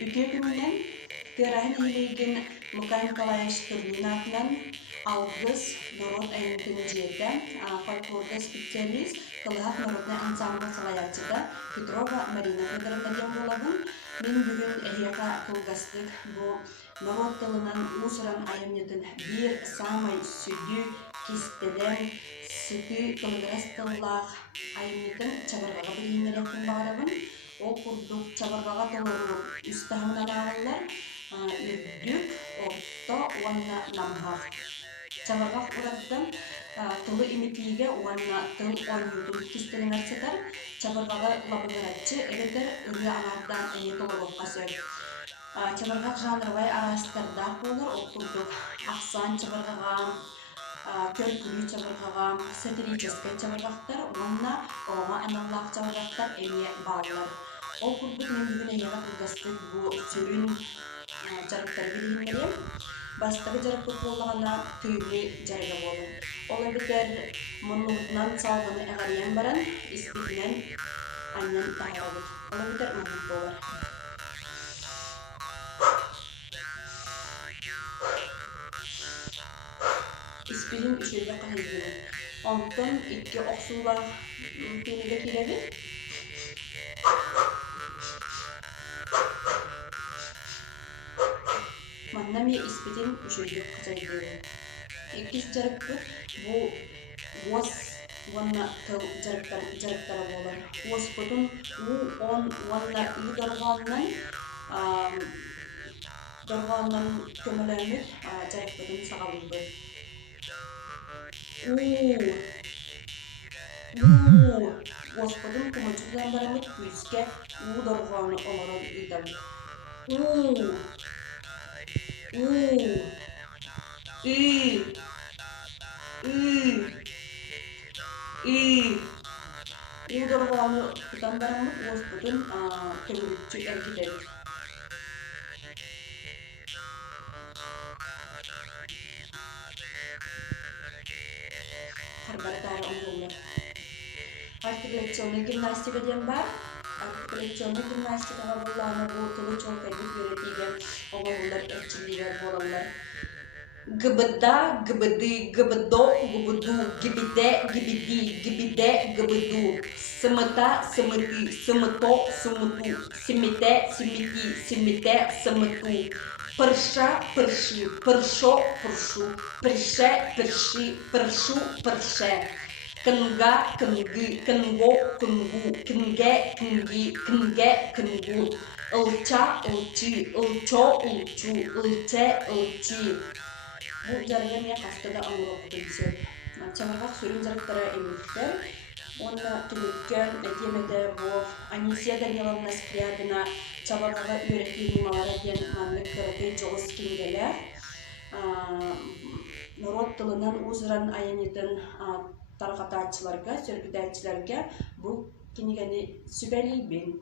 Üküğümden Кыраһын иһилиигин Лука Николаевич Турнинатынан алгыс народ айынтын жиэдэ фольклорда специалист Кылыһак народный ансамбль салаячыда Петрова Марина Федоровна диэн буолабын. Мен бүгүн эһиэка кылгастык бу народ тылынан уусуран айымнытын бир самай сүдү кистелен сыты кылгырас тыллаах айымнытын чабаргага билимерехтин баарабын. Ол курдук чабаргага толору үстаһынан ааллар үрдүк отто уанна намхах. Чабаргах ураддан тылы имитиге уанна тыл ойнутун кистелен арчатар чабаргага лабыгаратчы эретер үрү анардан эне толоропка сөп. Чабаргах жанрвай арастардах болар ол курдук ахсан чабаргага көркүрүү чабаргага сатирический чабаргахтар уанна оға аналлах чабаргахтар эне баалар. Ол курдук мен бүгүн эйяга кылгастык бу сүрүн жарыктар билимерем. Бастагы жарыктар боллагана түйүлү жарыга болу. Ол эбитер муннутунан салгыны эгариян баран, испитинен аннан тайрабыт. Ол эбитер муннут болар. Испилин үшөйгө кайгылы. Онтон икки оксула түйүлүгө киреби. Маннами испитин үшөйгө кайгылы. Иккис жарыктар бу ос ванна тыл жарыктары болар. Ос потун он ванна үйдөрганнан көмөлөнүп жарыктарын сагалынды. Господун көмөлчүдөн барамыт күзге дорганы олорон ыйдам. Дорганы тутан барамыт Господун көмөлчү эргидер. Артикуляционный гимнастика ден бар. Артикуляционный гимнастикага булланы бу тылы чолкайды көрөтиген оголулар эрчилигер болалар. Гыбыда, гыбыды, гыбыдо, гыбыду, гибиде, гибиди, гибиде, гыбыду. Сымыта, сымыты, сымыто, сымыту. Симите, симити, симите, сымыту. Пырша, пырши, пыршо, пыршу. Пырше, пырши, пыршу, пырше. Кынга, кынгы, кынго, кынгу, кынге, кынги, кынге, кынгу. Ылча, ылчы, ылчо, ылчу, ылче, ылчы. Бу жарыга мен кастада аңырок келсе. Чамыргак сүрүн жарыктары эмиттер. Онна түлүккөн этемеде бу Анисия Даниловна Скрябина чабаргага үйрөтүү нималары ден маннык көрөтө жогус кингелер. Народ тылынан узуран айынытын таркатаачыларга, сөргүтаачыларга бу кинигени сүбелейбин.